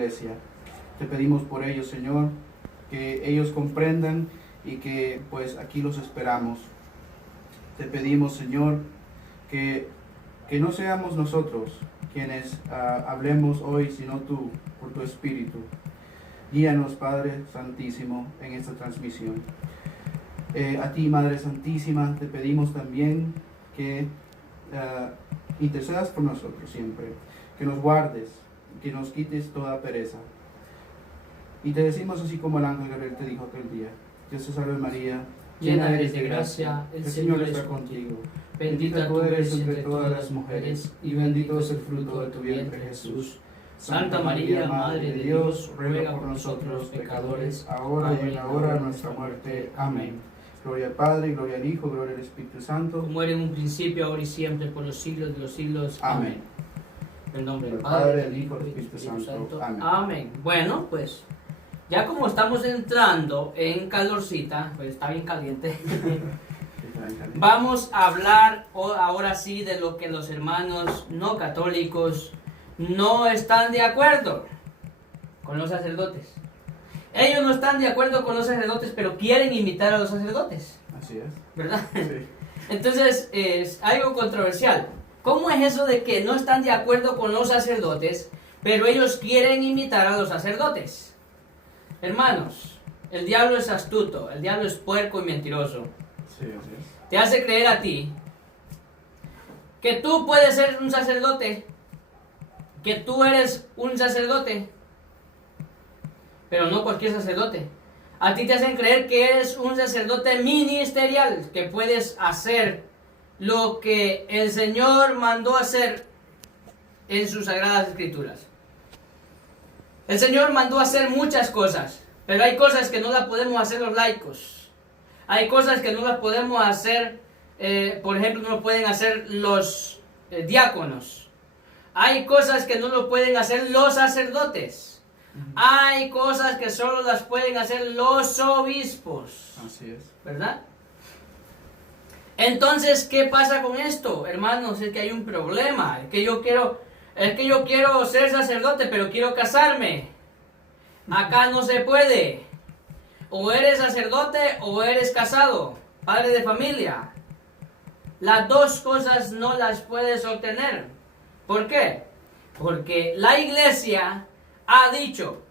iglesia. Te pedimos por ellos, Señor, que ellos comprendan y que pues aquí los esperamos. Te pedimos, Señor, que no seamos nosotros quienes hablemos hoy, sino tú, por tu Espíritu. Guíanos, Padre Santísimo, en esta transmisión. A ti, Madre Santísima, te pedimos también que intercedas por nosotros siempre, que nos guardes, que nos quites toda pereza. Y te decimos así como el ángel Gabriel te dijo aquel día: Dios te salve María, llena eres de gracia, el Señor está contigo. Bendita tú eres entre todas las mujeres, y bendito es el fruto de tu vientre, Jesús. Santa María, Madre de Dios, ruega por nosotros pecadores, ahora y en la hora de nuestra muerte. Amén. Gloria al Padre, gloria al Hijo, gloria al Espíritu Santo. Como era en un principio, ahora y siempre, por los siglos de los siglos. Amén. En el nombre del El Padre, Padre, del del Hijo, Hijo del y del Espíritu Espíritu Santo. Santo. Amén. Amén. Bueno, pues, ya como estamos entrando en calorcita, pues está bien caliente. Vamos a hablar ahora sí de lo que los hermanos no católicos no están de acuerdo con los sacerdotes. Ellos no están de acuerdo con los sacerdotes, pero quieren imitar a los sacerdotes. Así es. ¿Verdad? Sí. Entonces es algo controversial. ¿Cómo es eso de que no están de acuerdo con los sacerdotes, pero ellos quieren imitar a los sacerdotes? Hermanos, el diablo es astuto, el diablo es puerco y mentiroso. Sí, así es. Te hace creer a ti que tú puedes ser un sacerdote, que tú eres un sacerdote, pero no cualquier sacerdote. A ti te hacen creer que eres un sacerdote ministerial, que puedes hacer lo que el Señor mandó hacer en sus sagradas escrituras. El Señor mandó hacer muchas cosas, pero hay cosas que no las podemos hacer los laicos. Hay cosas que no las podemos hacer, por ejemplo, no lo pueden hacer los diáconos. Hay cosas que no lo pueden hacer los sacerdotes. Hay cosas que solo las pueden hacer los obispos. Así es. ¿Verdad? Entonces, ¿qué pasa con esto? Hermanos, es que hay un problema. Es que yo quiero ser sacerdote, pero quiero casarme. Acá no se puede. O eres sacerdote o eres casado, padre de familia. Las dos cosas no las puedes obtener. ¿Por qué? Porque la iglesia ha dicho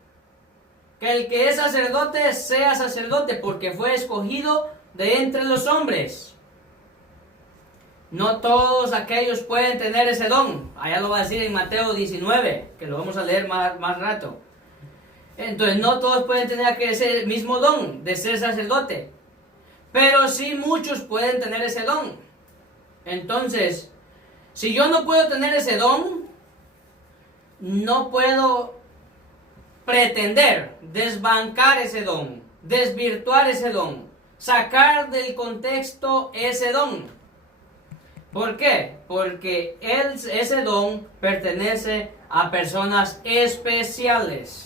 que el que es sacerdote sea sacerdote porque fue escogido de entre los hombres. No todos aquellos pueden tener ese don. Allá lo va a decir en Mateo 19, que lo vamos a leer más rato. Entonces no todos pueden tener ese mismo don de ser sacerdote, pero sí muchos pueden tener ese don. Entonces, si yo no puedo tener ese don, no puedo pretender desbancar ese don, desvirtuar ese don, sacar del contexto ese don. ¿Por qué? Porque ese don pertenece a personas especiales.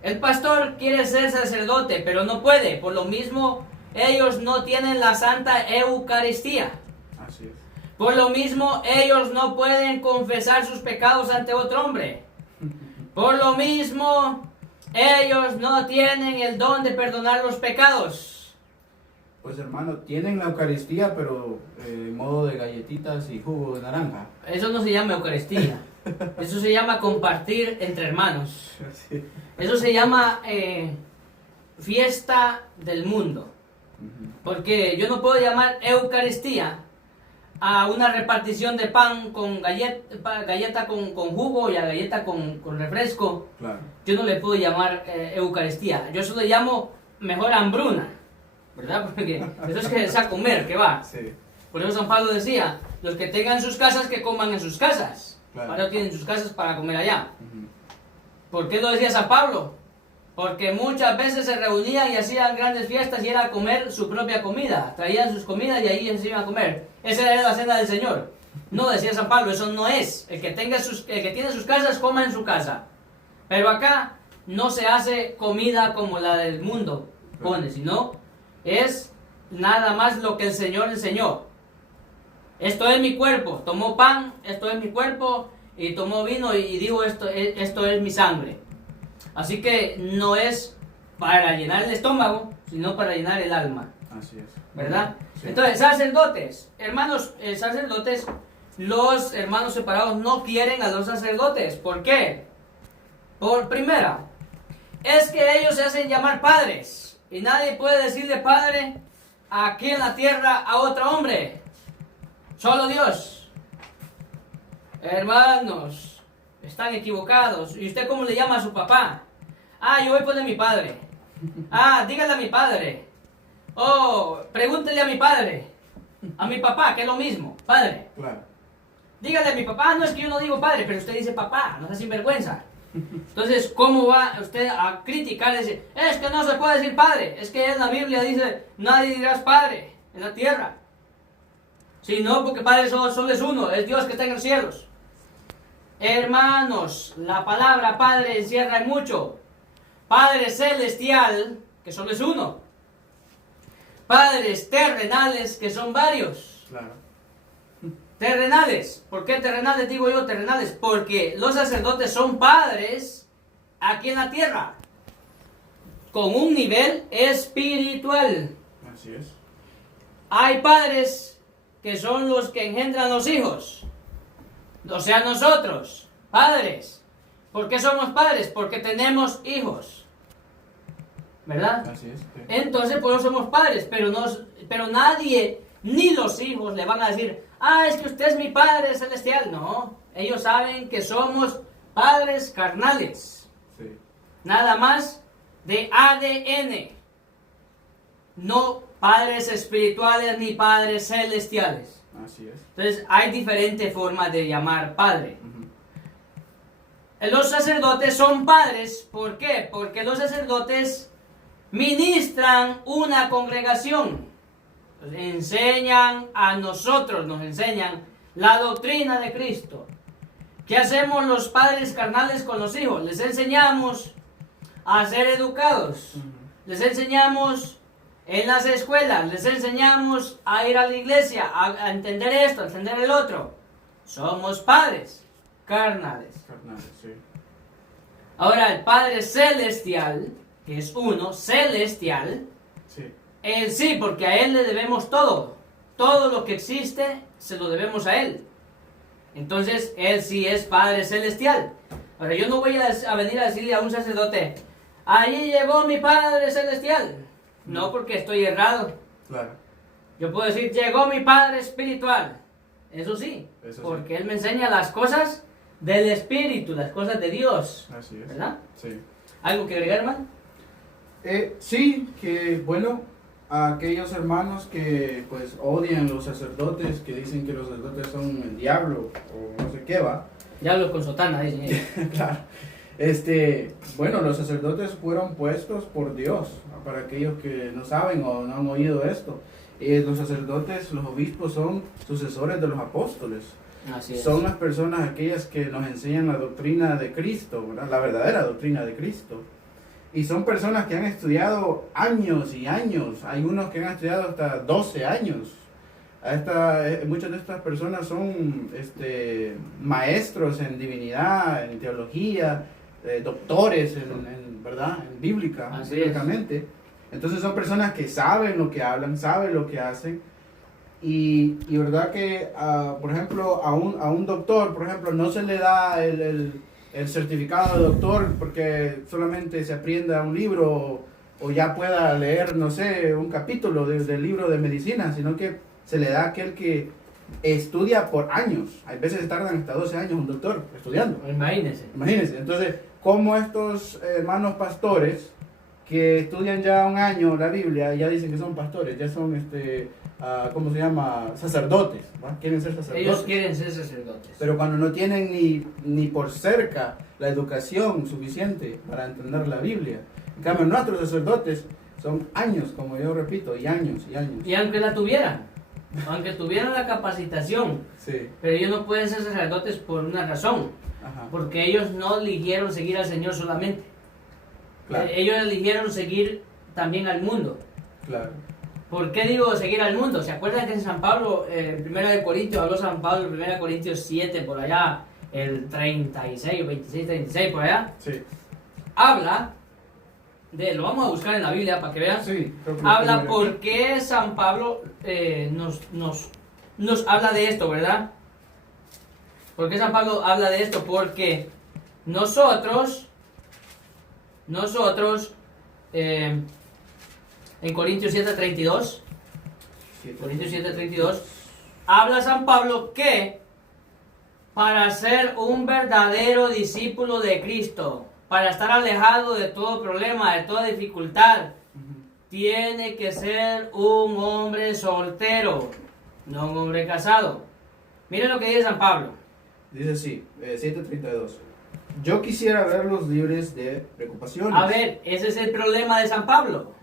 El pastor quiere ser sacerdote, pero no puede. Por lo mismo, ellos no tienen la Santa Eucaristía. Así es. Por lo mismo, ellos no pueden confesar sus pecados ante otro hombre. Por lo mismo, ellos no tienen el don de perdonar los pecados. Pues hermano, tienen la Eucaristía, pero en modo de galletitas y jugo de naranja. Eso no se llama Eucaristía. Eso se llama compartir entre hermanos. Sí. Eso se llama fiesta del mundo. Porque yo no puedo llamar Eucaristía a una repartición de pan con galleta con jugo y a galleta con refresco. Claro. Yo no le puedo llamar Eucaristía. Yo solo le llamo mejor hambruna, ¿verdad? Porque eso es que es a comer, que va. Sí. Por eso San Pablo decía, los que tengan sus casas, que coman en sus casas. Claro. Ahora tienen sus casas para comer allá. ¿Por qué lo decía San Pablo? Porque muchas veces se reunían y hacían grandes fiestas y era a comer su propia comida. Traían sus comidas y ahí se iban a comer. Esa era la cena del Señor. No, decía San Pablo, eso no es. El que tiene sus casas, coma en su casa. Pero acá no se hace comida como la del mundo pone, sino es nada más lo que el Señor enseñó. Esto es mi cuerpo. Tomó pan, esto es mi cuerpo, y tomó vino y dijo, esto es mi sangre. Así que no es para llenar el estómago, sino para llenar el alma. Así es. ¿Verdad? Sí. Entonces, sacerdotes, hermanos, sacerdotes, los hermanos separados no quieren a los sacerdotes. ¿Por qué? Por primera, es que ellos se hacen llamar padres y nadie puede decirle padre aquí en la tierra a otro hombre, solo Dios. Hermanos, están equivocados. ¿Y usted cómo le llama a su papá? Ah, yo voy a poner mi padre. Ah, dígale a mi padre. Oh, pregúntele a mi padre. A mi papá, que es lo mismo, padre. Claro. Dígale a mi papá, no es que yo no digo padre, pero usted dice papá, no sea sinvergüenza. Entonces, ¿cómo va usted a criticar y decir, es que no se puede decir padre? Es que en la Biblia dice, nadie dirás padre en la tierra. Si no, porque padre solo es uno, es Dios que está en los cielos. Hermanos, la palabra padre encierra mucho. Padre celestial, que solo es uno. Padres terrenales, que son varios. Claro. Terrenales. ¿Por qué terrenales digo yo terrenales? Porque los sacerdotes son padres aquí en la tierra, con un nivel espiritual. Así es. Hay padres que son los que engendran los hijos. O sea, nosotros, padres. ¿Por qué somos padres? Porque tenemos hijos. ¿Verdad? Así es. Sí. Entonces, por eso somos padres, pero nadie, ni los hijos, le van a decir, ah, es que usted es mi Padre Celestial. No, ellos saben que somos padres carnales. Sí. Nada más de ADN. No padres espirituales ni padres celestiales. Así es. Entonces, hay diferentes formas de llamar padre. Ujú. Los sacerdotes son padres. ¿Por qué? Porque los sacerdotes ministran una congregación. Nos enseñan a nosotros, nos enseñan la doctrina de Cristo. ¿Qué hacemos los padres carnales con los hijos? Les enseñamos a ser educados. Ujú. Les enseñamos en las escuelas, les enseñamos a ir a la iglesia, a entender esto, a entender el otro. Somos padres carnales. Carnales, sí. Ahora, el Padre Celestial, que es uno, celestial, Sí. Él sí, porque a Él le debemos todo. Todo lo que existe se lo debemos a Él. Entonces, Él sí es Padre Celestial. Ahora, yo no voy a venir a decirle a un sacerdote, ahí llegó mi Padre Celestial. No, porque estoy errado. Claro. Yo puedo decir, llegó mi Padre Espiritual. Eso sí, Eso sí. porque Él me enseña las cosas del Espíritu, las cosas de Dios. Así es. ¿Verdad? Sí. ¿Algo que agregar, hermano? Sí, que bueno, a aquellos hermanos que pues odian los sacerdotes, que dicen que los sacerdotes son el diablo o no sé qué va. Diablo con sotana, dicen ellos. Claro. Bueno, los sacerdotes fueron puestos por Dios, para aquellos que no saben o no han oído esto. Los sacerdotes, los obispos son sucesores de los apóstoles. Así es. Son las personas aquellas que nos enseñan la doctrina de Cristo, ¿verdad? La verdadera doctrina de Cristo. Y son personas que han estudiado años y años. Hay unos que han estudiado hasta 12 años. Muchas de estas personas son maestros en divinidad, en teología, doctores ¿verdad? En bíblica, Así bíblicamente. Entonces son personas que saben lo que hablan, saben lo que hacen. Y verdad que, por ejemplo, a un doctor, por ejemplo, no se le da el certificado de doctor porque solamente se aprenda un libro o ya pueda leer, no sé, un capítulo del libro de medicina, sino que se le da a aquel que estudia por años. Hay veces tardan hasta 12 años un doctor estudiando. Imagínense. Imagínense. Entonces, como estos hermanos pastores que estudian ya un año la Biblia, ya dicen que son pastores, ya son, ¿cómo se llama? Sacerdotes, ¿va? Quieren ser sacerdotes. Ellos quieren ser sacerdotes. Pero cuando no tienen ni por cerca la educación suficiente para entender la Biblia. En cambio, nuestros sacerdotes son años, como yo repito, y años y años. Y aunque la tuvieran, aunque tuvieran la capacitación, Sí. pero ellos no pueden ser sacerdotes por una razón, Ajá. porque ellos no eligieron seguir al Señor solamente. Claro. Ellos eligieron seguir también al mundo. Claro. ¿Por qué digo seguir al mundo? ¿Se acuerdan que en San Pablo, en 1 de Corintios, habló San Pablo en 1 Corintios 7, por allá, el 36 o 26, 36, por allá? Sí. habla lo vamos a buscar en la Biblia para que vean. Sí, creo que lo Habla tengo por aquí. qué San Pablo nos habla de esto, ¿verdad? ¿Por qué San Pablo habla de esto? Porque nosotros, en Corintios 7:32, Corintios 7:32, habla San Pablo que para ser un verdadero discípulo de Cristo, para estar alejado de todo problema, de toda dificultad, tiene que ser un hombre soltero, no un hombre casado. Miren lo que dice San Pablo. Dice así, 7:32. Yo quisiera verlos libres de preocupaciones. A ver, ese es el problema de San Pablo.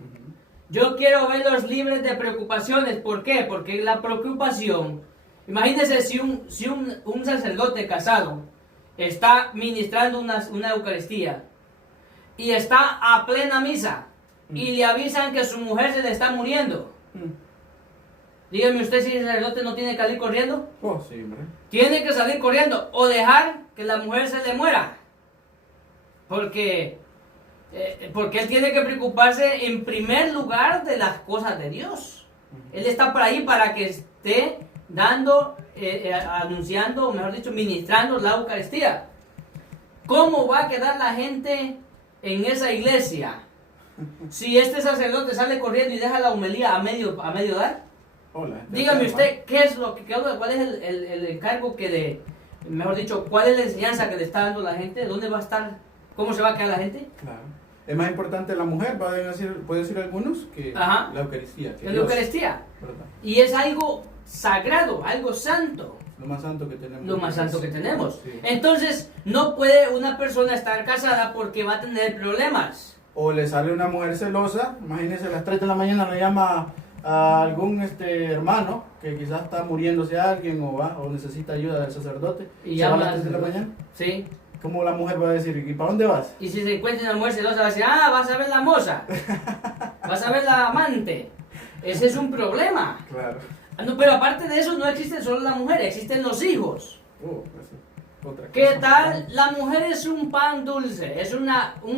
Yo quiero verlos libres de preocupaciones. ¿Por qué? Porque la preocupación, imagínense si un sacerdote casado está ministrando una Eucaristía y está a plena misa y le avisan que su mujer se le está muriendo. Dígame usted si el sacerdote no tiene que salir corriendo. Oh, sí, hombre. Tiene que salir corriendo o dejar que la mujer se le muera. Porque él tiene que preocuparse en primer lugar de las cosas de Dios. Él está por ahí para que esté dando, anunciando, o mejor dicho, ministrando la Eucaristía. ¿Cómo va a quedar la gente en esa iglesia si este sacerdote sale corriendo y deja la homilía a medio dar? Hola. Dígame usted, ¿cuál es el encargo mejor dicho, cuál es la enseñanza que le está dando la gente? ¿Dónde va a estar? ¿Cómo se va a quedar la gente? Claro. Es más importante la mujer, puede decir algunos, que Ajá. la Eucaristía. Que La Dios, Eucaristía. ¿verdad? Y es algo sagrado, algo santo. Lo más santo que tenemos. Lo más santo que tenemos. Sí. Entonces, no puede una persona estar casada porque va a tener problemas. O le sale una mujer celosa, imagínese a las 3 de la mañana le llama a algún hermano que quizás está muriéndose alguien o necesita ayuda del sacerdote. Y se va a llama las 3 de la al- mañana. Sí. ¿Cómo la mujer va a decir? ¿Y para dónde vas? Y si se encuentra una mujer celosa, va a decir, vas a ver la moza. Vas a ver la amante. Ese es un problema. Claro. No, pero aparte de eso, no existe solo la mujer, existen los hijos. Eso, otra ¿Qué cosa. tal? La mujer es un pan dulce, es un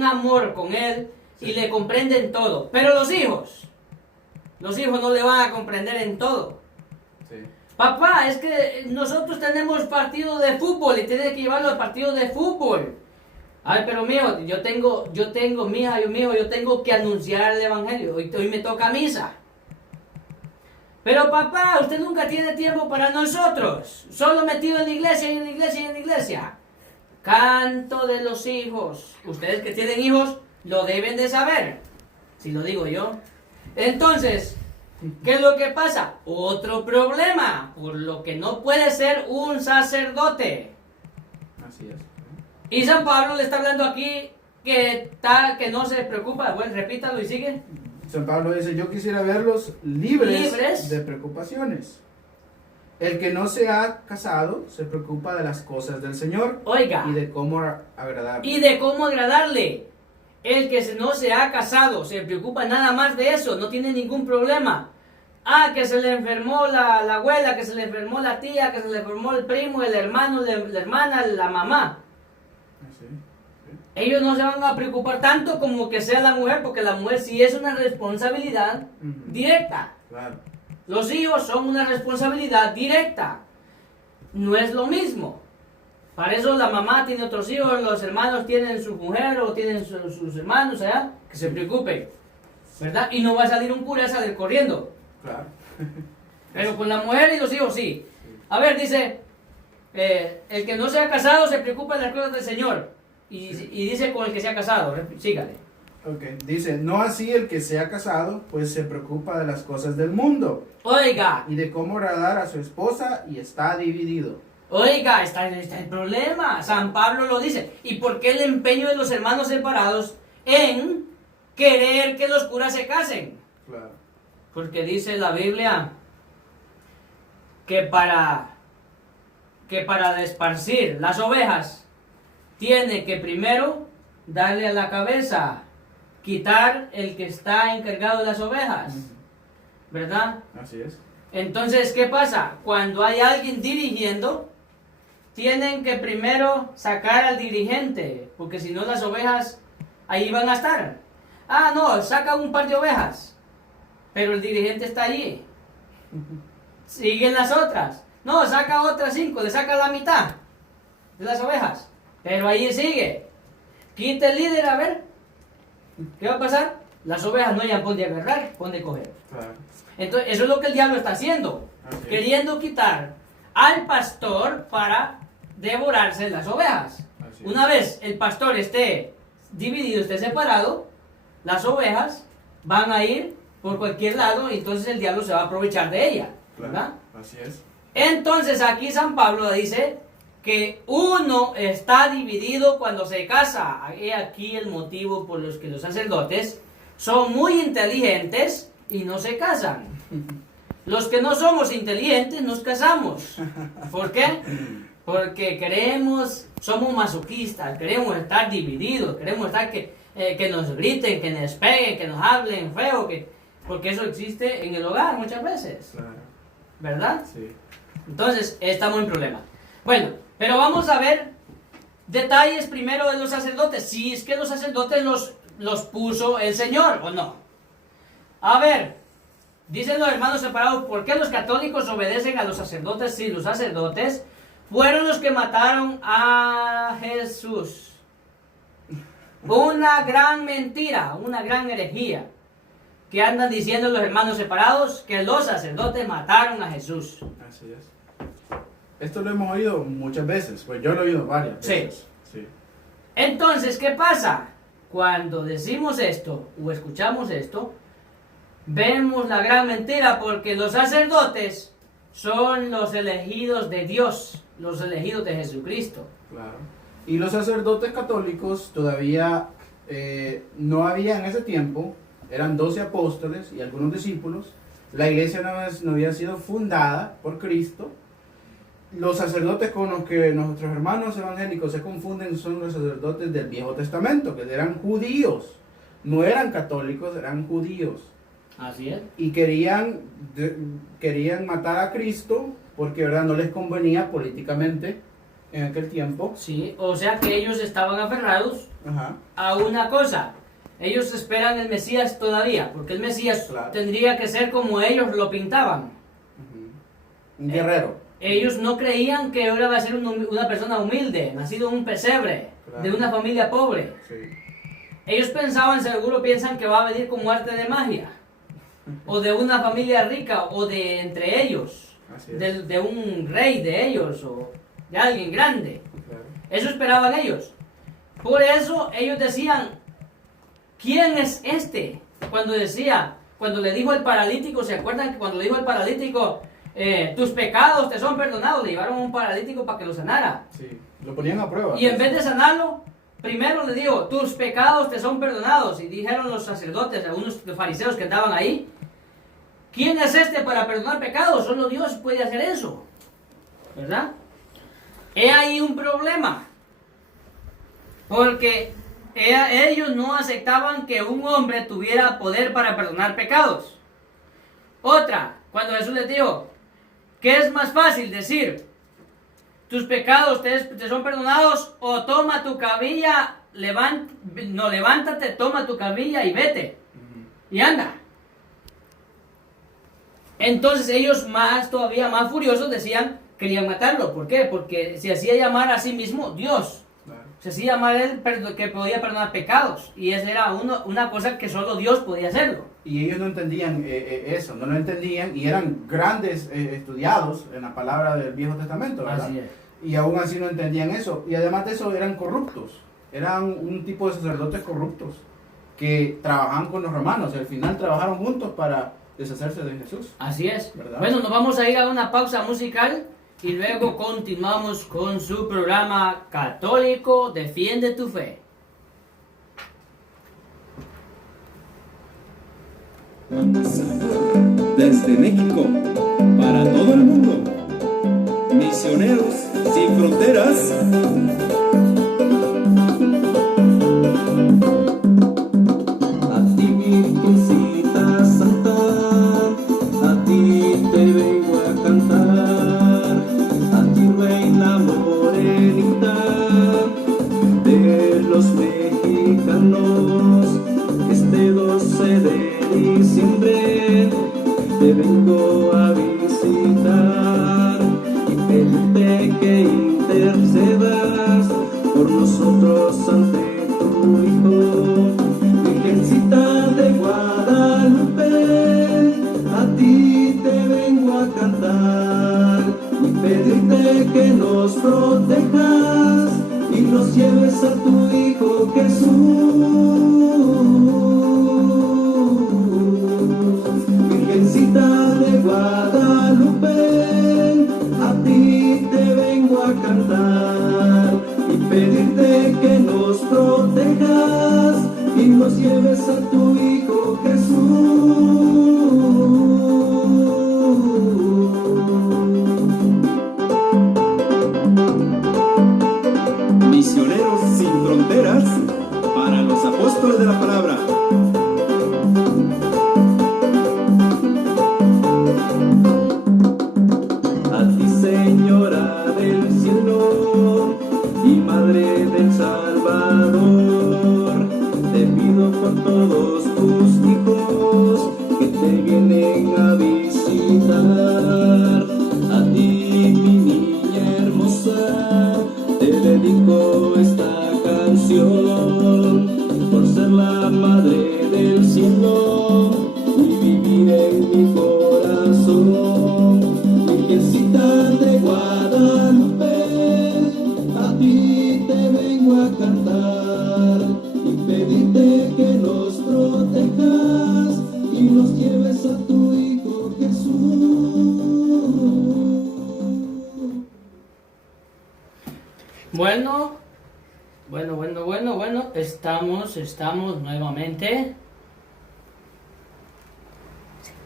amor con él y le comprenden todo. Pero los hijos no le van a comprender en todo. Sí. Papá, es que nosotros tenemos partido de fútbol y tiene que llevarlo al partido de fútbol. Ay, pero mío, yo tengo yo tengo que anunciar el evangelio. Hoy me toca misa. Pero papá, usted nunca tiene tiempo para nosotros. Solo metido en la iglesia y en la iglesia y en la iglesia. Canto de los hijos. Ustedes que tienen hijos lo deben de saber. Si lo digo yo. Entonces, ¿qué es lo que pasa? Otro problema, por lo que no puede ser un sacerdote. Así es. Y San Pablo le está hablando aquí que no se preocupa. Bueno, repítalo y sigue. San Pablo dice, yo quisiera verlos libres Libres. de preocupaciones. El que no se ha casado se preocupa de las cosas del Señor Oiga. y de cómo agradarle. Y de cómo agradarle. El que no se ha casado se preocupa nada más de eso, no tiene ningún problema. Que se le enfermó la abuela, que se le enfermó la tía, que se le enfermó el primo, el hermano, la hermana, la mamá. Sí. Ellos no se van a preocupar tanto como que sea la mujer, porque la mujer sí es una responsabilidad Ujú. directa. Claro. Los hijos son una responsabilidad directa. No es lo mismo. Para eso la mamá tiene otros hijos, los hermanos tienen su mujer o tienen sus hermanos, ¿verdad? Que se preocupen, ¿verdad? Y no va a salir un cura a salir corriendo. Claro. Pero con la mujer y los hijos sí. A ver, dice, el que no se ha casado se preocupa de las cosas del Señor. Y dice con el que se ha casado, sígale. Ok, dice, no así el que se ha casado, pues se preocupa de las cosas del mundo Oiga, y de cómo agradar a su esposa y está dividido. está el problema. San Pablo lo dice. ¿Y por qué el empeño de los hermanos separados en querer que los curas se casen? Claro. Porque dice la Biblia que para esparcir las ovejas tiene que primero darle a la cabeza, quitar el que está encargado de las ovejas, ¿verdad? Así es. Entonces, ¿qué pasa? Cuando hay alguien dirigiendo, tienen que primero sacar al dirigente, porque si no las ovejas ahí van a estar. Ah, no, saca un par de ovejas, pero el dirigente está allí. Siguen las otras. No, saca otras 5, le saca la mitad de las ovejas, pero ahí sigue. Quita el líder, a ver, ¿qué va a pasar? Las ovejas no hayan por de agarrar, por de coger. Claro. Entonces, eso es lo que el diablo está haciendo, queriendo quitar al pastor para devorarse las ovejas. Una vez el pastor esté dividido, esté separado, las ovejas van a ir por cualquier lado y entonces el diablo se va a aprovechar de ella, ¿verdad? Así es. Entonces aquí San Pablo dice que uno está dividido cuando se casa. He aquí el motivo por los que los sacerdotes son muy inteligentes y no se casan. Los que no somos inteligentes nos casamos. ¿Por qué? Porque somos masoquistas, queremos estar divididos, queremos estar que nos griten, que nos peguen, que nos hablen feo, porque eso existe en el hogar muchas veces. Claro. ¿Verdad? Sí. Entonces, estamos en problema. Bueno, pero vamos a ver detalles primero de los sacerdotes. Si es que los sacerdotes los puso el Señor o no. A ver, dicen los hermanos separados, ¿por qué los católicos obedecen a los sacerdotes si los sacerdotes fueron los que mataron a Jesús? Una gran mentira, una gran herejía que andan diciendo los hermanos separados, que los sacerdotes mataron a Jesús. Así es. Esto lo hemos oído muchas veces, pues yo lo he oído varias veces. Sí. Entonces, ¿qué pasa? Cuando decimos esto o escuchamos esto, vemos la gran mentira, porque los sacerdotes son los elegidos de Dios, los elegidos de Jesucristo. Claro. Y los sacerdotes católicos todavía no había en ese tiempo, eran 12 apóstoles y algunos discípulos. La iglesia no había sido fundada por Cristo. Los sacerdotes con los que nuestros hermanos evangélicos se confunden son los sacerdotes del Viejo Testamento, que eran judíos, no eran católicos, eran judíos. Así es. Y querían matar a Cristo porque, ¿verdad?, no les convenía políticamente en aquel tiempo. Sí, o sea que ellos estaban aferrados a una cosa. Ellos esperan el Mesías todavía, porque el Mesías tendría que ser como ellos lo pintaban. Un guerrero. Ellos no creían que ahora va a ser una persona humilde, nacido en un pesebre, de una familia pobre. Sí. Ellos seguro piensan que va a venir como arte de magia, o de una familia rica, o de entre ellos, de un rey de ellos, o de alguien grande. Claro. Eso esperaban ellos. Por eso ellos decían, ¿quién es este? Cuando le dijo al paralítico, ¿se acuerdan que cuando le dijo al paralítico, tus pecados te son perdonados? Le llevaron a un paralítico para que lo sanara. Sí, lo ponían a prueba. Y en vez de sanarlo, primero le dijo, tus pecados te son perdonados. Y dijeron los sacerdotes, algunos de los fariseos que estaban ahí, ¿quién es este para perdonar pecados? Solo Dios puede hacer eso, ¿verdad? He ahí un problema, porque ellos no aceptaban que un hombre tuviera poder para perdonar pecados. Otra, cuando Jesús les dijo, ¿qué es más fácil decir? ¿Tus pecados te son perdonados? O toma tu cabilla, levántate, toma tu cabilla y vete. Y anda. Entonces ellos todavía más furiosos querían matarlo. ¿Por qué? Porque se hacía llamar a sí mismo Dios. Se hacía llamar él que podía perdonar pecados. Y esa era una cosa que solo Dios podía hacerlo. Y ellos no entendían eso, no lo entendían, y eran grandes estudiados en la palabra del Viejo Testamento, ¿verdad? Así es. Y aún así no entendían eso. Y además de eso eran corruptos. Eran un tipo de sacerdotes corruptos que trabajaban con los romanos. Y al final trabajaron juntos para deshacerse de Jesús. Así es. ¿Verdad? Bueno, nos vamos a ir a una pausa musical y luego continuamos con su programa Católico Defiende tu Fe. Desde México, para todo el mundo, misioneros sin fronteras. A ti, Virgencita Santa, a ti te vengo a cantar, a ti, reina morenita de los mexicanos. diciembre te vengo a visitar y pedirte que intercedas por nosotros ante tu Hijo. Virgencita de Guadalupe, a ti te vengo a cantar y pedirte que nos protejas y nos lleves a tu Hijo Jesús. Virgencita de Guadalupe, a ti te vengo a cantar y pedirte que nos protejas y nos lleves a tu Hijo Jesús. Misioneros sin fronteras para los apóstoles de la palabra. A ti, Señora del cielo y Madre del Salvador, te pido por todos tus hijos que te vienen a visitar. A ti, mi niña hermosa, te dedico esta canción por ser la Madre del cielo y vivir en mi corazón. Virgencita de Guadalupe, a ti te vengo a cantar y pedirte que nos protejas y nos lleves a tu Hijo Jesús. Bueno, estamos nuevamente.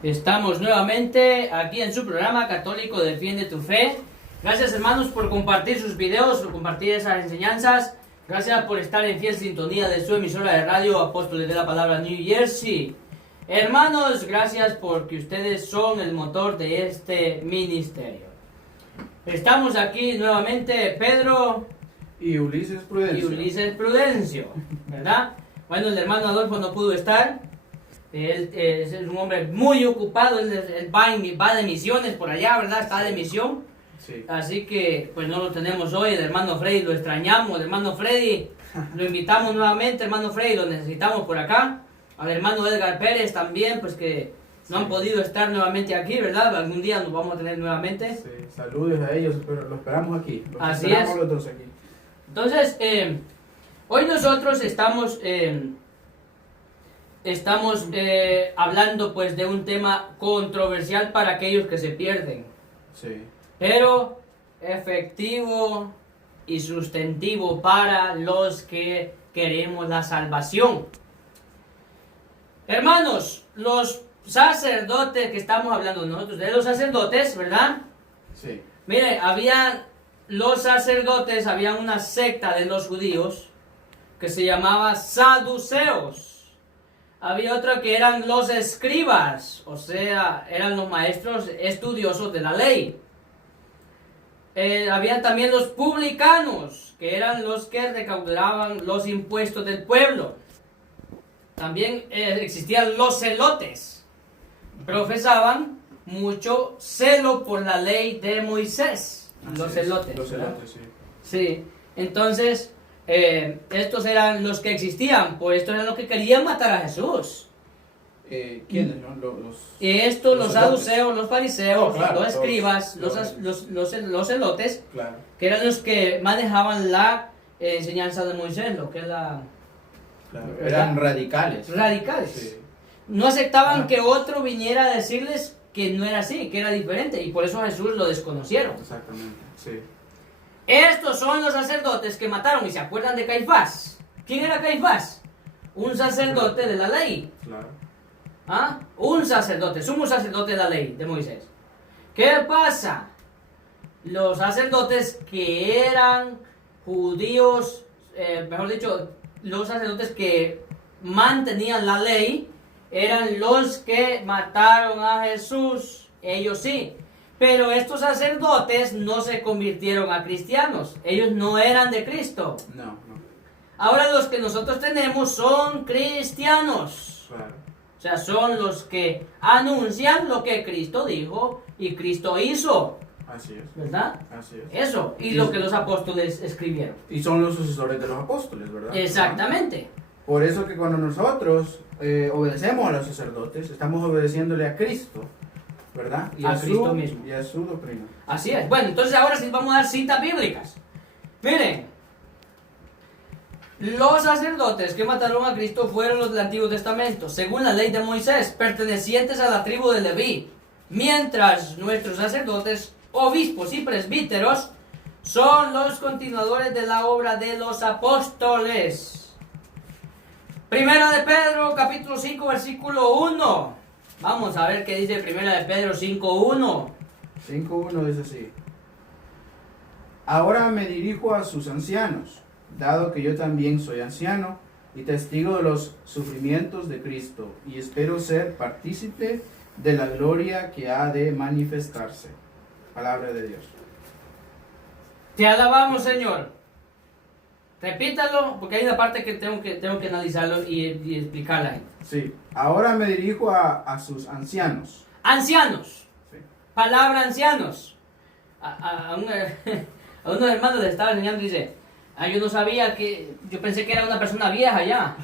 Estamos nuevamente aquí en su programa Católico Defiende tu Fe. Gracias, hermanos, por compartir sus videos, por compartir esas enseñanzas. Gracias por estar en fiel sintonía de su emisora de radio Apóstoles de la Palabra New Jersey. Hermanos, gracias porque ustedes son el motor de este ministerio. Estamos aquí nuevamente Pedro Y Ulises Prudencio, ¿verdad? Bueno, el hermano Adolfo no pudo estar. Él es un hombre muy ocupado, él va de misiones por allá, ¿verdad? Está de misión. Sí. Así que pues no lo tenemos hoy. El hermano Freddy lo extrañamos. El hermano Freddy lo invitamos nuevamente. Hermano Freddy lo necesitamos por acá. Al hermano Edgar Pérez también, pues que no han podido estar nuevamente aquí, ¿verdad? Algún día nos vamos a tener nuevamente. Sí, saludos a ellos, pero lo esperamos aquí. Así esperamos es. los dos aquí. Entonces, hoy nosotros estamos hablando pues de un tema controversial para aquellos que se pierden, Sí. pero efectivo y sustentivo para los que queremos la salvación. Hermanos, los sacerdotes que estamos hablando nosotros, de los sacerdotes, ¿verdad? Sí. Mire, había una secta de los judíos que se llamaba saduceos. Había otra que eran los escribas, o sea, eran los maestros estudiosos de la ley. Había también los publicanos, que eran los que recaudaban los impuestos del pueblo. También existían los celotes. Profesaban mucho celo por la ley de Moisés. Los celotes. Los ¿verdad? celotes, sí. Sí, entonces estos eran los que existían, pues estos eran los que querían matar a Jesús. ¿Quiénes? No? Y estos, los celotes. saduceos, los fariseos, Oh, claro, los escribas, todos. los celotes, Claro. que eran los que manejaban la enseñanza de Moisés, lo que es la... Claro. ¿verdad? Eran radicales. radicales. Sí. No aceptaban Ajá. que otro viniera a decirles que no era así, que era diferente, y por eso a Jesús lo desconocieron. Exactamente, sí. Estos son los sacerdotes que mataron, y se acuerdan de Caifás. ¿Quién era Caifás? Un sacerdote de la ley. Claro. ¿Ah? Un sacerdote, sumo sacerdote de la ley de Moisés. ¿Qué pasa? Los sacerdotes que eran judíos, mejor dicho, los sacerdotes que mantenían la ley, eran los que mataron a Jesús, ellos sí. Pero estos sacerdotes no se convirtieron a cristianos, ellos no eran de Cristo. No. Ahora los que nosotros tenemos son cristianos. Claro. sea, son los que anuncian lo que Cristo dijo y Cristo hizo, Así es. ¿verdad? Así es. Eso, y lo que los apóstoles escribieron. Y son los sucesores de los apóstoles, ¿verdad? Exactamente. Por eso que cuando nosotros obedecemos a los sacerdotes, estamos obedeciéndole a Cristo, ¿verdad? Y A Cristo mismo. Y a su doctrina. Así es. Bueno, entonces ahora sí vamos a dar citas bíblicas. Miren, los sacerdotes que mataron a Cristo fueron los del Antiguo Testamento, según la ley de Moisés, pertenecientes a la tribu de Leví, mientras nuestros sacerdotes, obispos y presbíteros son los continuadores de la obra de los apóstoles. Primera de Pedro, capítulo 5, versículo 1. Vamos a ver qué dice Primera de Pedro 5:1. 5.1 dice así: Ahora me dirijo a sus ancianos, dado que yo también soy anciano y testigo de los sufrimientos de Cristo, y espero ser partícipe de la gloria que ha de manifestarse. Palabra de Dios. Te alabamos, Señor. Repítalo, porque hay una parte que tengo que analizarlo y explicarla a la gente. Sí, ahora me dirijo a sus ancianos. Ancianos. Sí. Palabra ancianos. A unos hermanos les estaba enseñando y dice, yo no sabía yo pensé que era una persona vieja ya.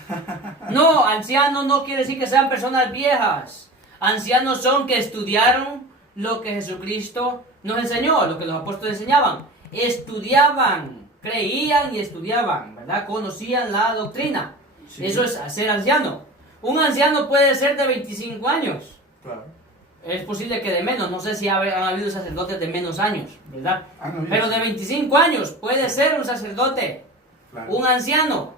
No, ancianos no quiere decir que sean personas viejas. Ancianos son que estudiaron lo que Jesucristo nos enseñó, lo que los apóstoles enseñaban. Estudiaban, creían y estudiaban, ¿verdad? Conocían la doctrina. Sí. Eso es ser anciano. Un anciano puede ser de 25 años. Claro. Es posible que de menos, no sé si han habido sacerdotes de menos años, ¿verdad? No, Pero de 25 años puede ser un sacerdote, Claro. un anciano.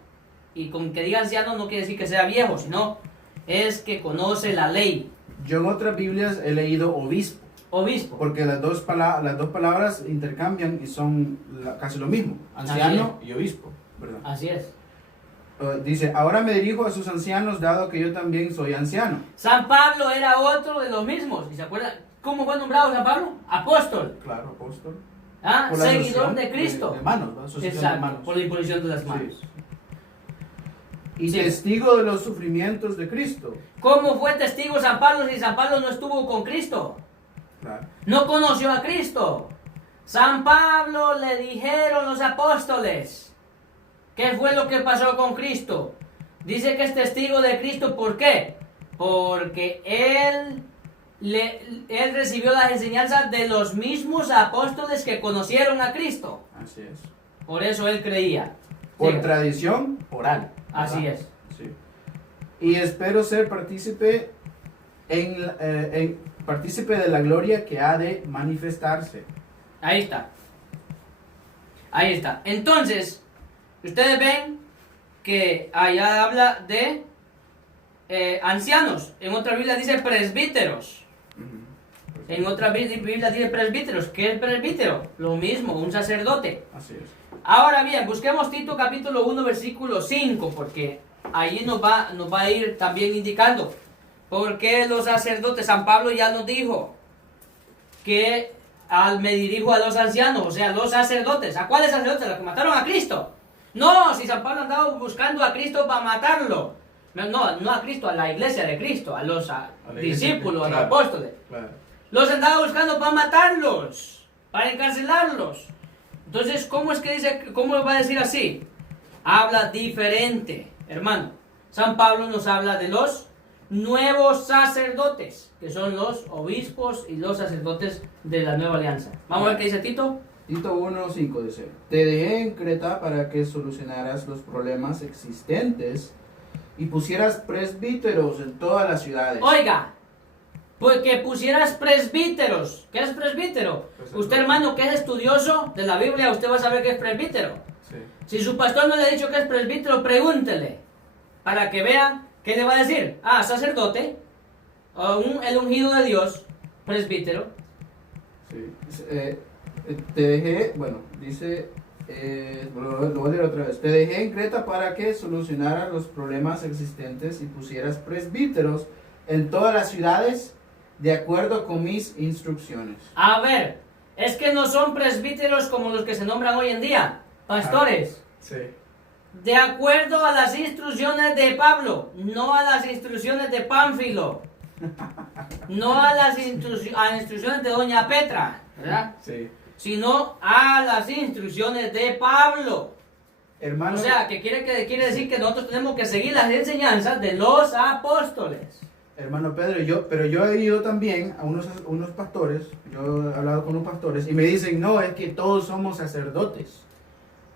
Y con que diga anciano no quiere decir que sea viejo, sino es que conoce la ley. Yo en otras Biblias he leído obispo, Obispo. porque las dos palabras intercambian y son casi lo mismo, anciano y obispo, ¿verdad? Así es. Dice, ahora me dirijo a sus ancianos, dado que yo también soy anciano. San Pablo era otro de los mismos. ¿Y se acuerdan cómo fue nombrado San Pablo? Apóstol. Claro, apóstol. ¿Ah? Por la Seguidor asociación de Cristo. De manos, ¿no? Asociación de Exacto, manos. por la imposición de las manos. Sí. Y Sí. testigo de los sufrimientos de Cristo. ¿Cómo fue testigo San Pablo si San Pablo no estuvo con Cristo? Claro. No conoció a Cristo. San Pablo le dijeron los apóstoles. ¿Qué fue lo que pasó con Cristo? Dice que es testigo de Cristo. ¿Por qué? Porque él recibió las enseñanzas de los mismos apóstoles que conocieron a Cristo. Así es. Por eso él creía. Por Siga. tradición oral. ¿verdad? Así es. Sí. Y espero ser partícipe partícipe de la gloria que ha de manifestarse. Ahí está. Ahí está. Entonces, ustedes ven que allá habla de ancianos. En otra Biblia dice presbíteros. Ujú. En otra Biblia dice presbíteros. ¿Qué es presbítero? Lo mismo, un sacerdote. Así es. Ahora bien, busquemos Tito capítulo 1 versículo 5, porque allí nos va a ir también indicando por qué los sacerdotes. San Pablo ya nos dijo que me dirijo a los ancianos, o sea, los sacerdotes. ¿A cuáles sacerdotes? Los que mataron a Cristo. No, si San Pablo andaba buscando a Cristo para matarlo. No a Cristo, a la iglesia de Cristo, a los discípulos, a los claro. apóstoles. Claro. Los andaba buscando para matarlos, para encarcelarlos. Entonces, ¿cómo es que dice, cómo va a decir así? Habla diferente, hermano. San Pablo nos habla de los nuevos sacerdotes, que son los obispos y los sacerdotes de la nueva alianza. Vamos a ver qué dice Tito. Tito 1:5 dice: Te dejé en Creta para que solucionaras los problemas existentes y pusieras presbíteros en todas las ciudades. Oiga, pues que pusieras presbíteros. ¿Qué es presbítero? Usted, hermano, que es estudioso de la Biblia, usted va a saber qué es presbítero. Sí. Si su pastor no le ha dicho que es presbítero, pregúntele, para que vea qué le va a decir. Sacerdote, o el ungido de Dios, presbítero. Sí. Te dejé, bueno, dice, lo voy a leer otra vez. Te dejé en Creta para que solucionaras los problemas existentes y pusieras presbíteros en todas las ciudades de acuerdo con mis instrucciones. A ver, es que no son presbíteros como los que se nombran hoy en día, pastores. Sí. de acuerdo a las instrucciones de Pablo, no a las instrucciones de Pánfilo, no a las instrucciones de Doña Petra, ¿verdad? Sí. Sino a las instrucciones de Pablo. Hermano, O sea, que quiere decir que nosotros tenemos que seguir las enseñanzas de los apóstoles. hermano Pedro, pero yo he ido también a unos pastores, yo he hablado con unos pastores y me dicen, no, es que todos somos sacerdotes.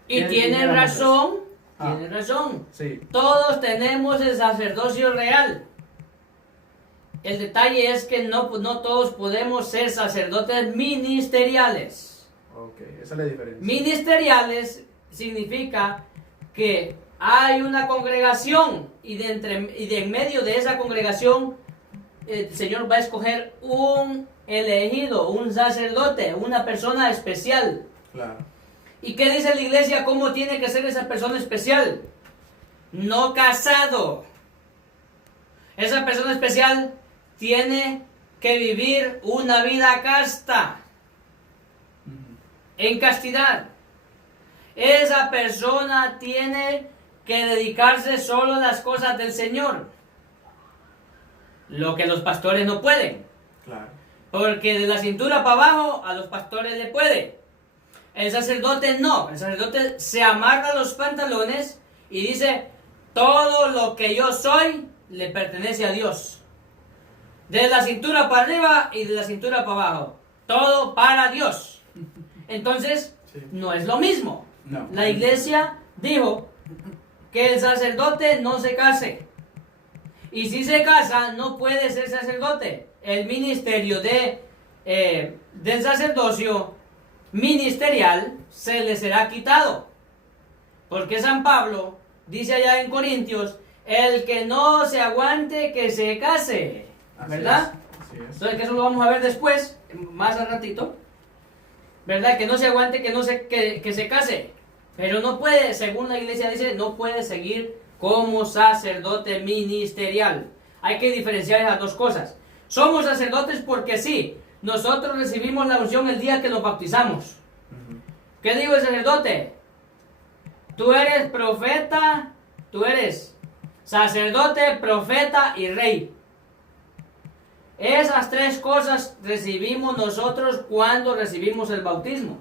Y tienen razón, Ah. tienen razón. Sí, Todos tenemos el sacerdocio real. El detalle es que no todos podemos ser sacerdotes ministeriales. ok, esa es la diferencia. Ministeriales significa que hay una congregación y de en medio de esa congregación el Señor va a escoger un elegido, un sacerdote, una persona especial. Claro, ¿Y qué dice la iglesia? ¿Cómo tiene que ser esa persona especial? No casado. Esa persona especial tiene que vivir una vida casta, en castidad. Esa persona tiene que dedicarse solo a las cosas del Señor. Lo que los pastores no pueden. claro, Porque de la cintura para abajo a los pastores le puede. El sacerdote no. El sacerdote se amarra los pantalones y dice, todo lo que yo soy le pertenece a Dios. De la cintura para arriba y de la cintura para abajo. Todo para Dios. Entonces, sí. no es lo mismo. No. La iglesia dijo que el sacerdote no se case. Y si se casa, no puede ser sacerdote. El ministerio del sacerdocio ministerial se le será quitado. Porque San Pablo dice allá en Corintios, el que no se aguante, que se case. Así ¿Verdad? es, así es. Entonces, que eso lo vamos a ver después, más al ratito. ¿Verdad? Que no se aguante, que se case. Pero no puede, según la iglesia dice, no puede seguir como sacerdote ministerial. Hay que diferenciar esas dos cosas. Somos sacerdotes porque sí, nosotros recibimos la unción el día que nos bautizamos. Ujú. ¿Qué digo el sacerdote? Tú eres profeta, tú eres sacerdote, profeta y rey. Esas tres cosas recibimos nosotros cuando recibimos el bautismo.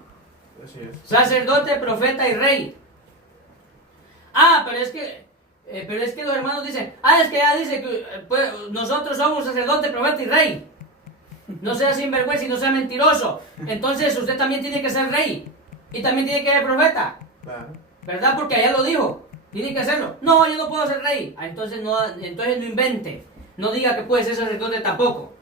Así es. Sacerdote, profeta y rey. Pero es que los hermanos dicen, es que ya dice que pues, nosotros somos sacerdote, profeta y rey. No sea sinvergüenza y no sea mentiroso. Entonces usted también tiene que ser rey. Y también tiene que ser profeta. Claro. ¿Verdad? Porque allá lo dijo. Tiene que hacerlo. No, yo no puedo ser rey. Entonces no invente. No diga que puede ser sacerdote tampoco.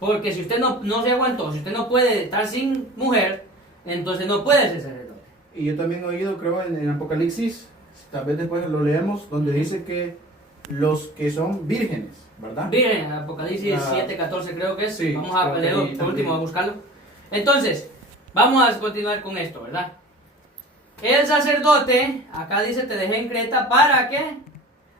Porque si usted no se aguantó, si usted no puede estar sin mujer, entonces no puede ser sacerdote. Y yo también he oído, creo, en Apocalipsis, tal vez después lo leemos, donde dice que los que son vírgenes, ¿verdad? Miren, Apocalipsis 7:14 creo que es. Sí, Vamos a creo que leerlo ahí por también. último, a buscarlo. Entonces, vamos a continuar con esto, ¿verdad? El sacerdote, acá dice, te dejé en Creta para que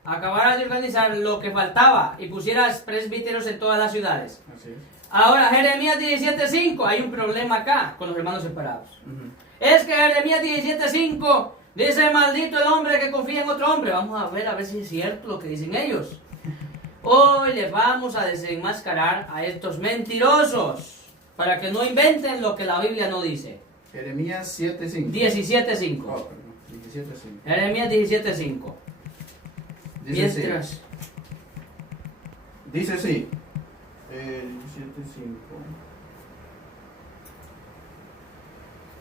acabaras de organizar lo que faltaba y pusieras presbíteros en todas las ciudades. Así es. Ahora, Jeremías 17:5, hay un problema acá con los hermanos separados. Ujú. Es que Jeremías 17:5 dice, maldito el hombre que confía en otro hombre. Vamos a ver si es cierto lo que dicen ellos. Hoy les vamos a desenmascarar a estos mentirosos para que no inventen lo que la Biblia no dice. Jeremías 7:5. 17:5. Oh, perdón, 17:5. Jeremías 17:5. Dice así. Mientras, Dice así. 17:5.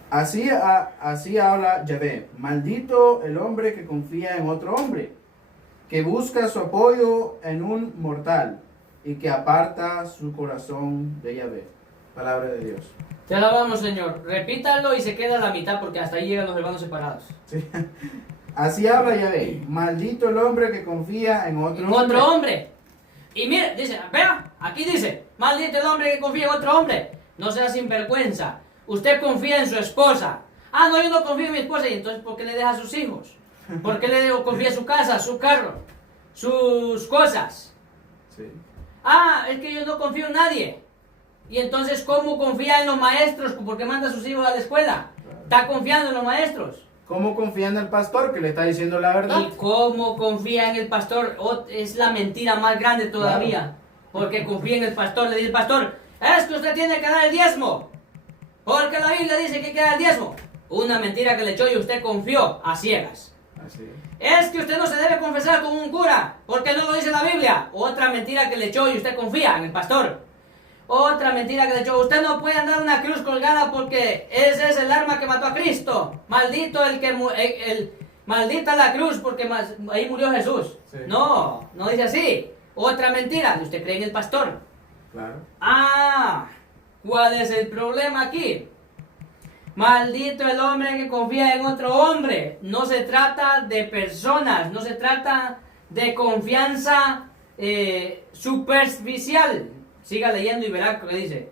Así habla Yahvé. Maldito el hombre que confía en otro hombre, que busca su apoyo en un mortal y que aparta su corazón de Yahvé. Palabra de Dios. te alabamos, Señor. Repítalo y se queda a la mitad porque hasta ahí llegan los hermanos separados. Sí. Así habla Yahvé. Maldito el hombre que confía en otro En hombre. otro hombre. Y mire, dice, vea, aquí dice, maldito el hombre que confía en otro hombre. No sea sinvergüenza. Usted confía en su esposa. No, yo no confío en mi esposa. Y entonces, ¿por qué le deja a sus hijos? ¿Por qué le confía su casa, su carro, sus cosas? Sí. Es que yo no confío en nadie. Y entonces, ¿cómo confía en los maestros? ¿Por qué manda a sus hijos a la escuela? Claro. ¿Está confiando en los maestros? ¿Cómo confía en el pastor que le está diciendo la verdad? ¿Y cómo confía en el pastor? Es la mentira más grande todavía. Claro. Porque confía en el pastor, le dice el pastor, es que usted tiene que dar el diezmo. Porque la Biblia dice que hay que dar el diezmo. Una mentira que le echó y usted confió a ciegas. Así Es que usted no se debe confesar con un cura, porque no lo dice la Biblia. Otra mentira que le echó y usted confía en el pastor. Otra mentira que le echó, usted no puede andar una cruz colgada porque ese es el arma que mató a Cristo. Maldito maldita la cruz porque ahí murió Jesús. Sí. No dice así. Otra mentira, usted cree en el pastor. Claro. ¿Cuál es el problema aquí? Maldito el hombre que confía en otro hombre. No se trata de personas, no se trata de confianza superficial. Siga leyendo y verá lo que dice.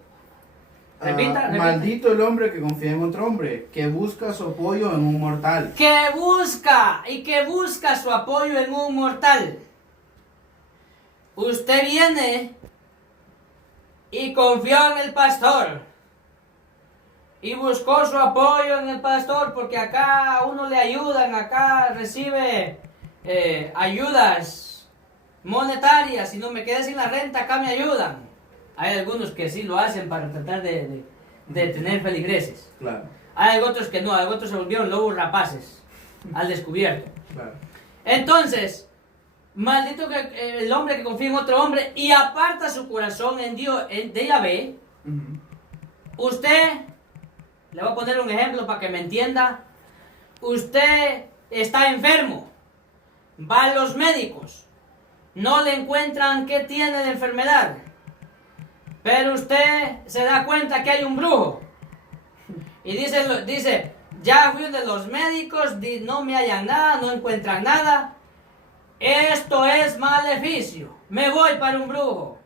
Repita. Maldito el hombre que confía en otro hombre, que busca su apoyo en un mortal. Que busca su apoyo en un mortal. Usted viene y confió en el pastor. Y buscó su apoyo en el pastor porque acá a uno le ayudan, acá recibe ayudas monetarias. Si no me quedé sin la renta, acá me ayudan. Hay algunos que sí lo hacen para tratar de tener feligreses. Claro. Hay otros que no, hay otros se volvieron lobos rapaces al descubierto. Claro. Entonces, maldito el hombre que confía en otro hombre y aparta su corazón en Dios, de Yahvé. Usted, le voy a poner un ejemplo para que me entienda. Usted está enfermo, va a los médicos, no le encuentran qué tiene de enfermedad, pero usted se da cuenta que hay un brujo y dice, ya fui de los médicos, no me hallan nada, no encuentran nada, esto es maleficio, me voy para un brujo.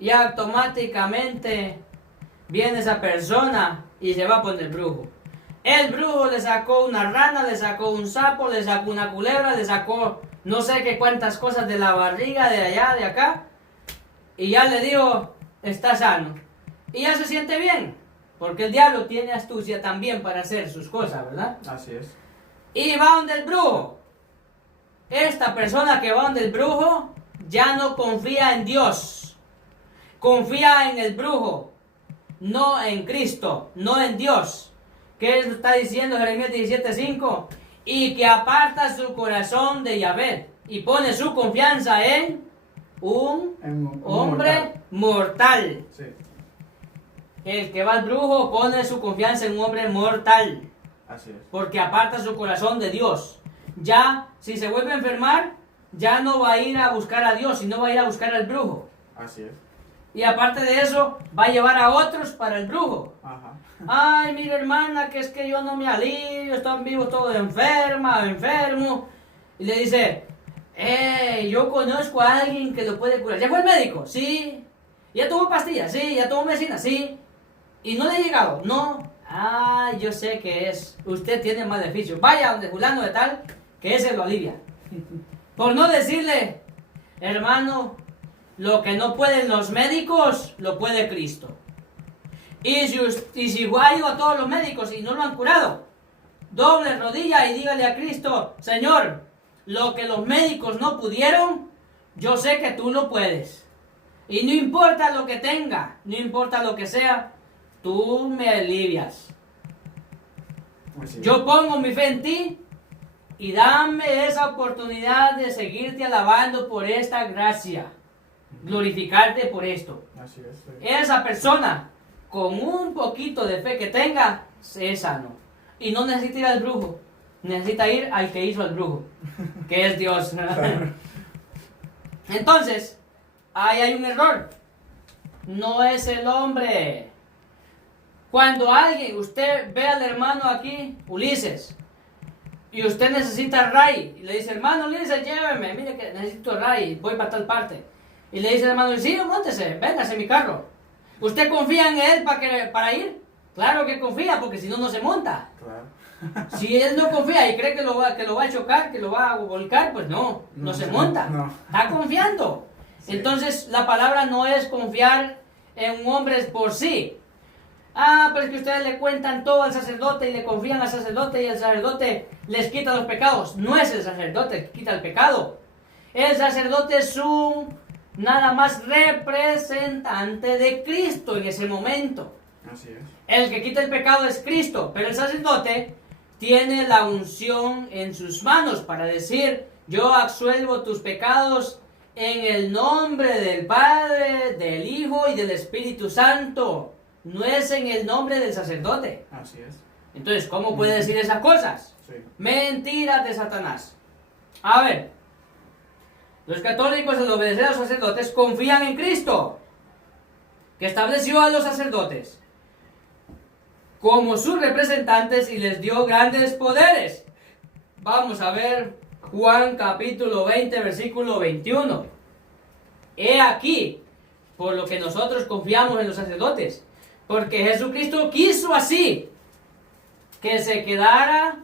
Y automáticamente viene esa persona y se va por el brujo. El brujo le sacó una rana, le sacó un sapo, le sacó una culebra, le sacó no sé qué cuántas cosas de la barriga, de allá, de acá. Y ya le dijo, está sano. Y ya se siente bien. Porque el diablo tiene astucia también para hacer sus cosas, ¿verdad? Así es. Y va donde el brujo. Esta persona que va donde el brujo ya no confía en Dios. Confía en el brujo. No en Cristo, no en Dios. ¿Qué está diciendo Jeremías 17:5? Y que aparta su corazón de Yahvé y pone su confianza en un hombre mortal. Sí. El que va al brujo pone su confianza en un hombre mortal. Así es. Porque aparta su corazón de Dios. Ya, si se vuelve a enfermar, ya no va a ir a buscar a Dios, sino va a ir a buscar al brujo. Así es. Y aparte de eso, va a llevar a otros para el brujo. Ajá. Ay, mira hermana, que es que yo no me alivio, estoy vivo todo enfermo. Y le dice, yo conozco a alguien que lo puede curar. ¿Ya fue el médico? Sí. ¿Ya tomó pastillas? Sí. ¿Ya tomó medicina? Sí. ¿Y no le ha llegado? No. Yo sé que es. Usted tiene maleficio. Vaya donde fulano de tal, que ese lo alivia. Por no decirle, hermano, lo que no pueden los médicos, lo puede Cristo. Y si ha ido a todos los médicos y no lo han curado, doble rodilla y dígale a Cristo, Señor, lo que los médicos no pudieron, yo sé que tú lo puedes. Y no importa lo que tenga, no importa lo que sea, tú me alivias. Así es. Yo pongo mi fe en ti y dame esa oportunidad de seguirte alabando por esta gracia. Glorificarte por esto. Así es. Sí. Esa persona, con un poquito de fe que tenga, es sano. Y no necesita ir al brujo. Necesita ir al que hizo al brujo, que es Dios. Entonces, ahí hay un error. No es el hombre. Cuando usted ve al hermano aquí, Ulises, y usted necesita ray, y le dice, hermano Ulises, lléveme, mire que necesito ray, voy para tal parte. Y le dice el hermano, sí, móntese, véngase en mi carro. ¿Usted confía en él para ir? Claro que confía, porque si no, no se monta. Claro. Si él no confía y cree que lo va a chocar, que lo va a volcar, pues no se monta. No. Está confiando. Sí. Entonces, la palabra no es confiar en un hombre por sí. Ah, pero es que ustedes le cuentan todo al sacerdote y le confían al sacerdote y el sacerdote les quita los pecados. No es el sacerdote el que quita el pecado. El sacerdote es un nada más representante de Cristo en ese momento. Así es. El que quita el pecado es Cristo, pero el sacerdote tiene la unción en sus manos para decir: yo absuelvo tus pecados en el nombre del Padre, del Hijo y del Espíritu Santo. No es en el nombre del sacerdote. Así es. Entonces, ¿cómo puede decir esas cosas? Sí. Mentiras de Satanás. A ver, los católicos al obedecer a los sacerdotes confían en Cristo, que estableció a los sacerdotes como sus representantes y les dio grandes poderes. Vamos a ver Juan capítulo 20, versículo 21. He aquí, por lo que nosotros confiamos en los sacerdotes, porque Jesucristo quiso así, que se quedara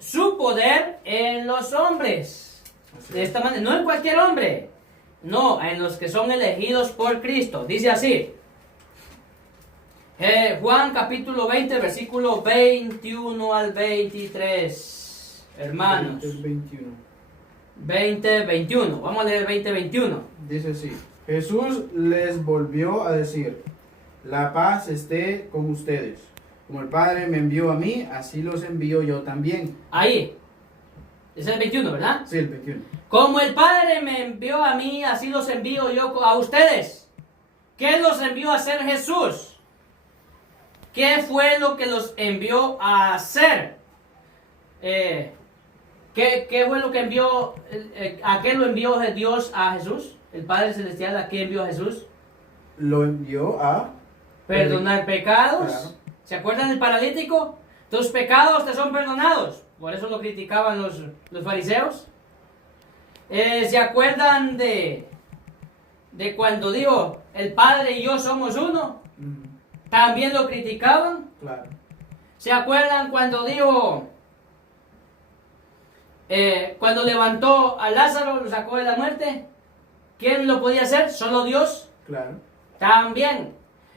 su poder en los hombres. De esta manera, no en cualquier hombre, no, en los que son elegidos por Cristo. Dice así, Juan capítulo 20, versículo 21 al 23. Hermanos, 20, 21. Vamos a leer el 20, 21. Dice así: Jesús les volvió a decir: la paz esté con ustedes. Como el Padre me envió a mí, así los envío yo también. Ahí. Es el 21, ¿verdad? Sí, el 21. Como el Padre me envió a mí, así los envío yo a ustedes. ¿Qué los envió a hacer Jesús? ¿Qué fue lo que los envió a hacer? ¿Qué fue lo que envió? ¿A qué lo envió Dios a Jesús? El Padre Celestial, ¿a qué envió a Jesús? Lo envió a Perdonar pecados. Claro. ¿Se acuerdan del paralítico? Tus pecados te son perdonados. Por eso lo criticaban los fariseos. ¿Se acuerdan de cuando dijo el Padre y yo somos uno? También lo criticaban. Claro. ¿Se acuerdan cuando dijo, cuando levantó a Lázaro, lo sacó de la muerte? ¿Quién lo podía hacer? ¿Solo Dios? Claro. También.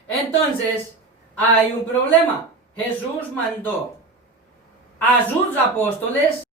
Entonces, hay un problema. Jesús mandó a sus apóstoles